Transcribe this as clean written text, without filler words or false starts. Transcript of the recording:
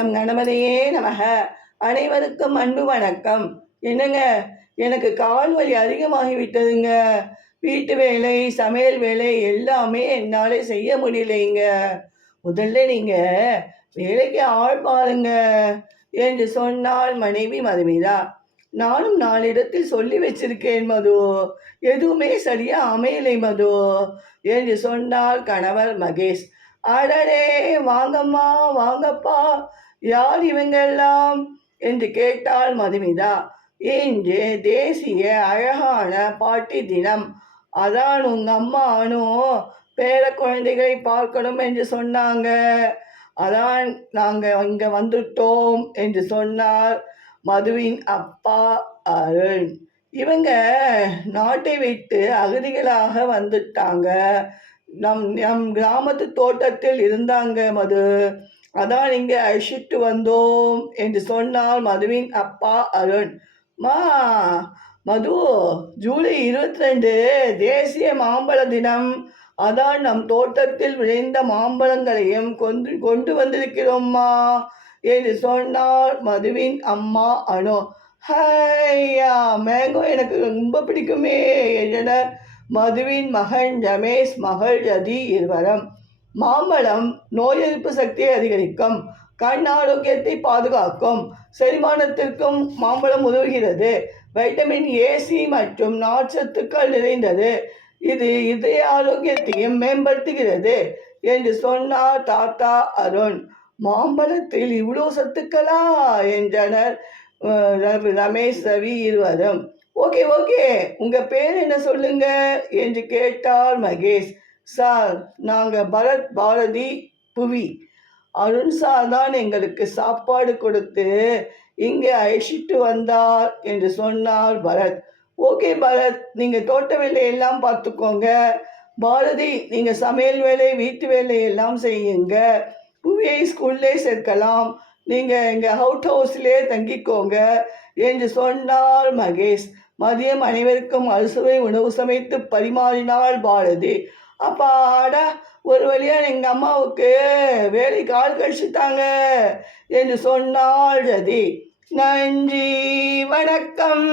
நம் கணபதியே நமக. அனைவருக்கும் அன்பு வணக்கம். என்னங்க, எனக்கு கால் வலி அதிகமாகிவிட்டதுங்க. வீட்டு வேலை, சமையல் வேலை எல்லாமே என்னால செய்ய முடியலைங்க. முதல்ல நீங்க வேலைக்கு ஆள் பாருங்க என்று சொன்னாள் மனைவி மதுமிதா. நானும் 4 இடத்தில் சொல்லி வச்சிருக்கேன் மது, எதுவுமே சரியா அமையலை மது என்று சொன்னார் கணவர் மகேஷ். அடடே, வாங்கம்மா வாங்கப்பா, யார் இவங்கெல்லாம் என்று கேட்டாள் மதுமிதா. இன்று தேசிய அழகான பாட்டி தினம், அதான் உங்க அம்மானும் பேர குழந்தைகளை பார்க்கணும் என்று சொன்னாங்க, அதான் நாங்கள் இங்கே வந்துட்டோம் என்று சொன்னார் மதுவின் அப்பா அருண். இவங்க நாட்டை விட்டு அகதிகளாக வந்துட்டாங்க. நம் நம் கிராமத்து தோட்டத்தில் இருந்தாங்க மது, அதான் இங்கே அழைச்சிட்டு வந்தோம் என்று சொன்னால் மதுவின் அப்பா அருண். மா மது, ஜூலை 22 தேசிய மாம்பழ தினம், அதான் நம் தோட்டத்தில் விளைந்த மாம்பழங்களையும் கொண்டு வந்திருக்கிறோம்மா என்று சொன்னார் மதுவின் அம்மா அனு. ஹையா, மேங்கோ எனக்கு ரொம்ப பிடிக்குமே என்றனர் மதுவின் மகன் ரமேஷ், மகள் ரதி இருவரும். மாம்பழம் நோய் எதிர்ப்பு சக்தியை அதிகரிக்கும், கண் ஆரோக்கியத்தை பாதுகாக்கும், செரிமானத்திற்கும் மாம்பழம் உதவுகிறது. வைட்டமின் ஏ, சி மற்றும் நார்ச்சத்துக்கள் நிறைந்தது. இது இதய ஆரோக்கியத்தையும் மேம்படுத்துகிறது என்று சொன்னார் தாத்தா அருண். மாம்பழத்தில் இவ்வளோ சத்துக்களா என்றனர் ரமேஷ், ரவி இருவரும். ஓகே ஓகே, உங்கள் பேர் என்ன சொல்லுங்க என்று கேட்டார் மகேஷ். சார், நாங்கள் பரத், பாரதி, புவி. அருண் சார் தான் எங்களுக்கு சாப்பாடு கொடுத்து இங்கே அழைச்சிட்டு வந்தார் என்று சொன்னார் பரத். ஓகே பரத், நீங்கள் தோட்ட வேலையெல்லாம் பார்த்துக்கோங்க. பாரதி, நீங்கள் சமையல் வேலை, வீட்டு வேலையெல்லாம் செய்யுங்க. புவியை ஸ்கூல்லே சேர்க்கலாம், நீங்கள் எங்கள் ஹவுஸ்லே தங்கிக்கோங்க என்று சொன்னார் மகேஷ். மதியம் அனைவருக்கும் அறுசுவை உணவு சமைத்து பரிமாறினாள் பாரதி. அப்பாடா, ஒரு வழியாக எங்கள் அம்மாவுக்கு வேலை கால் கழிச்சுட்டாங்க என்று சொன்னாள் ரதி. நன்றி, வணக்கம்.